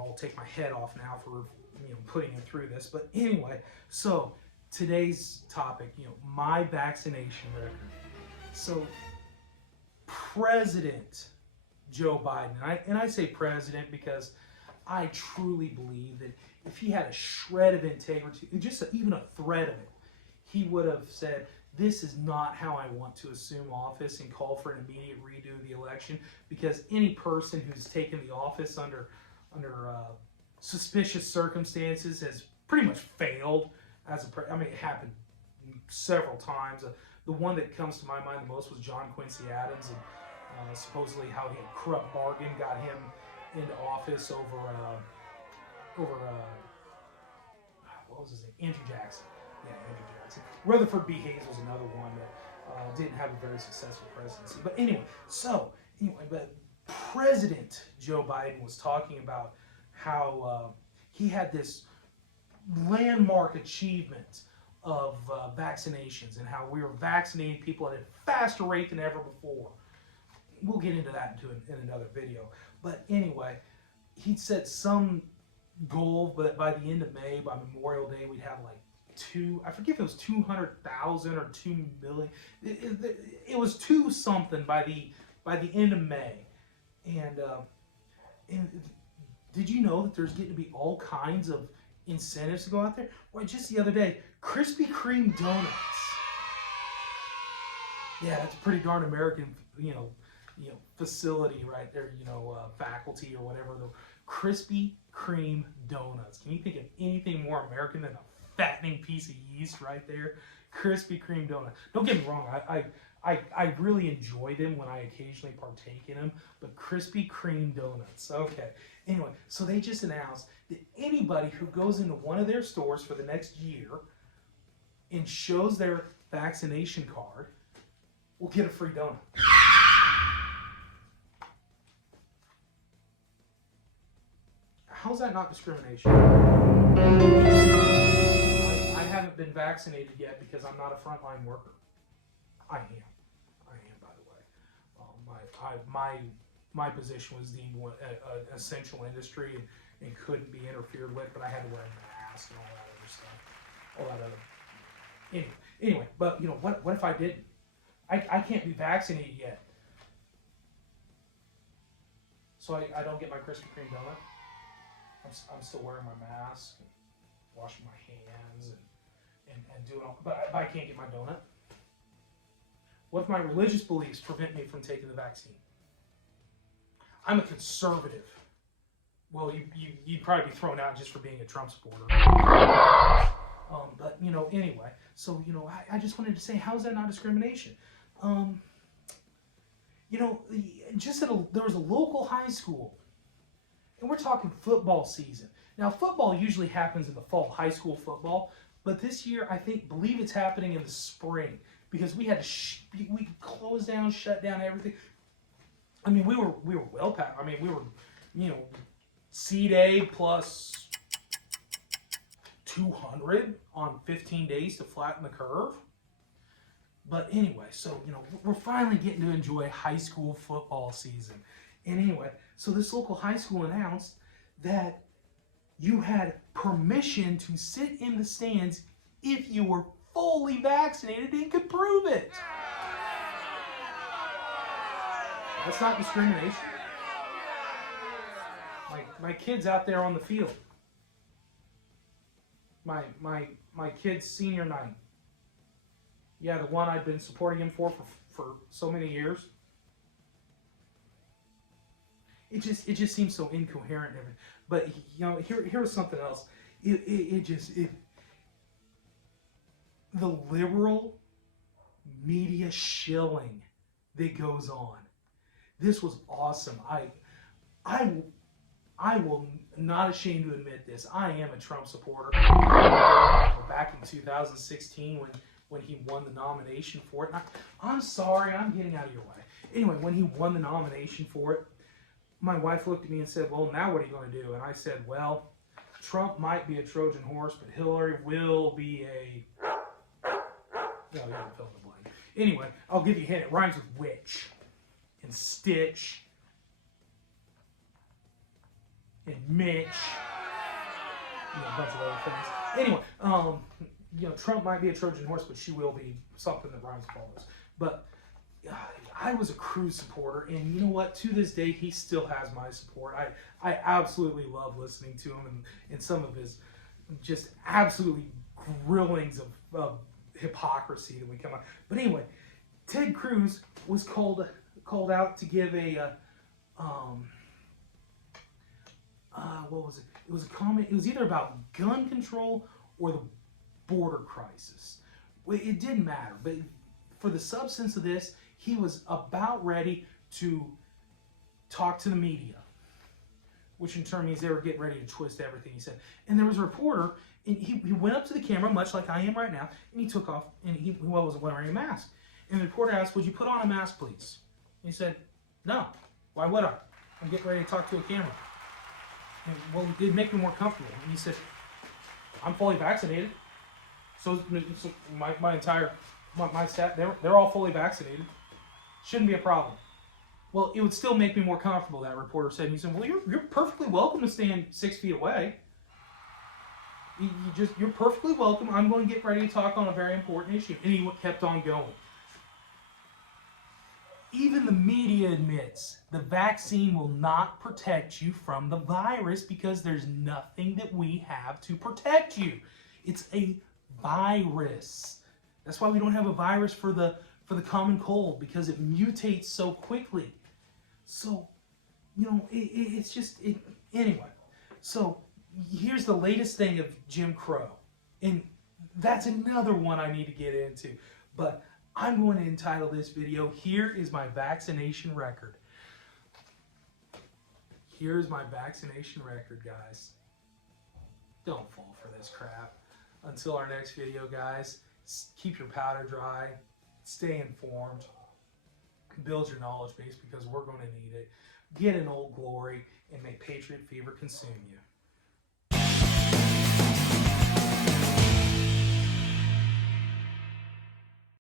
I'll take my head off now for putting him through this. But anyway, so today's topic, my vaccination record. So President Joe Biden, and I say president because I truly believe that if he had a shred of integrity, just even a thread of it, he would have said, this is not how I want to assume office, and call for an immediate redo of the election, because any person who's taken the office under suspicious circumstances has pretty much failed as a it happened several times. The one that comes to my mind the most was John Quincy Adams, and supposedly how he had corrupt bargain got him into office over what was his name? Andrew Jackson. Yeah, Andrew Jackson. Rutherford B. Hazel's another one that didn't have a very successful presidency. But anyway, but President Joe Biden was talking about how he had this landmark achievement of vaccinations, and how we were vaccinating people at a faster rate than ever before. We'll get into that in another video. But anyway, he'd set some goal, but by the end of May, by Memorial Day, we'd have like I forget if it was 200,000 or 2 million. It was 2 something by the end of May. And did you know that there's getting to be all kinds of incentives to go out there? Well, just the other day, Krispy Kreme donuts. Yeah, that's a pretty darn American, facility right there, faculty or whatever. The Krispy Kreme donuts. Can you think of anything more American than a fattening piece of yeast right there? Krispy Kreme donut. Don't get me wrong, I really enjoy them when I occasionally partake in them, but Krispy Kreme donuts. Okay. Anyway, so they just announced that anybody who goes into one of their stores for the next year and shows their vaccination card will get a free donut. How's that not discrimination? I haven't been vaccinated yet because I'm not a frontline worker. I am, by the way. My position was deemed an essential industry and couldn't be interfered with, but I had to wear a mask and all that other stuff. Anyway, but what if I didn't? I can't be vaccinated yet, so I don't get my Krispy Kreme donut. I'm still wearing my mask and washing my hands and doing all, but I can't get my donut. What if my religious beliefs prevent me from taking the vaccine? I'm a conservative. Well, you'd probably be thrown out just for being a Trump supporter. But anyway, so I just wanted to say, how is that not discrimination? There was a local high school. And we're talking football season. Now, football usually happens in the fall, high school football. But this year, believe it's happening in the spring, because we had to we closed down, shut down everything. We were well packed. We were, seed A plus 200 on 15 days to flatten the curve. But anyway, so we're finally getting to enjoy high school football season. And anyway, so this local high school announced that you had permission to sit in the stands if you were fully vaccinated and could prove it. That's not discrimination. My kid's out there on the field. My kid's senior night. Yeah, the one I've been supporting him for so many years. It just seems so incoherent and everything. But here's something else. The liberal media shilling that goes on. This was awesome. I will not ashamed to admit this. I am a Trump supporter. Back in 2016 when he won the nomination for it. I'm sorry, I'm getting out of your way. Anyway, when he won the nomination for it, my wife looked at me and said, well, now what are you going to do? And I said, well, Trump might be a Trojan horse, but Hillary will be a... No, you haven't filled in the blank. Anyway, I'll give you a hint. It rhymes with witch and stitch. and Mitch, a bunch of other things. Anyway, Trump might be a Trojan horse, but she will be something that rhymes with all this. But I was a Cruz supporter, and you know what? To this day, he still has my support. I absolutely love listening to him and some of his just absolutely grillings of hypocrisy that we come out. But anyway, Ted Cruz was called out to give a what was it? It was a comment. It was either about gun control or the border crisis. It didn't matter, but for the substance of this, he was about ready to talk to the media, which in turn means they were getting ready to twist everything he said. And there was a reporter, and he went up to the camera, much like I am right now, and he took off, and he wasn't wearing a mask. And the reporter asked, "Would you put on a mask, please?" And he said, "No. Why would I? I'm getting ready to talk to a camera." And, "Well, it'd make me more comfortable." And he said, "I'm fully vaccinated. So my staff, they're all fully vaccinated. Shouldn't be a problem." "Well, it would still make me more comfortable," that reporter said. And he said, "Well, you're perfectly welcome to stand 6 feet away. You're perfectly welcome. I'm going to get ready to talk on a very important issue." And he kept on going. Even the media admits the vaccine will not protect you from the virus because there's nothing that we have to protect you. It's a virus. That's why we don't have a virus for the common cold, because it mutates so quickly. So, it's just anyway. So here's the latest thing of Jim Crow, and that's another one I need to get into. But I'm going to entitle this video, "Here is my vaccination record." Here's my vaccination record, guys. Don't fall for this crap. Until our next video, guys, keep your powder dry, stay informed, build your knowledge base because we're going to need it. Get an Old Glory, and may Patriot fever consume you.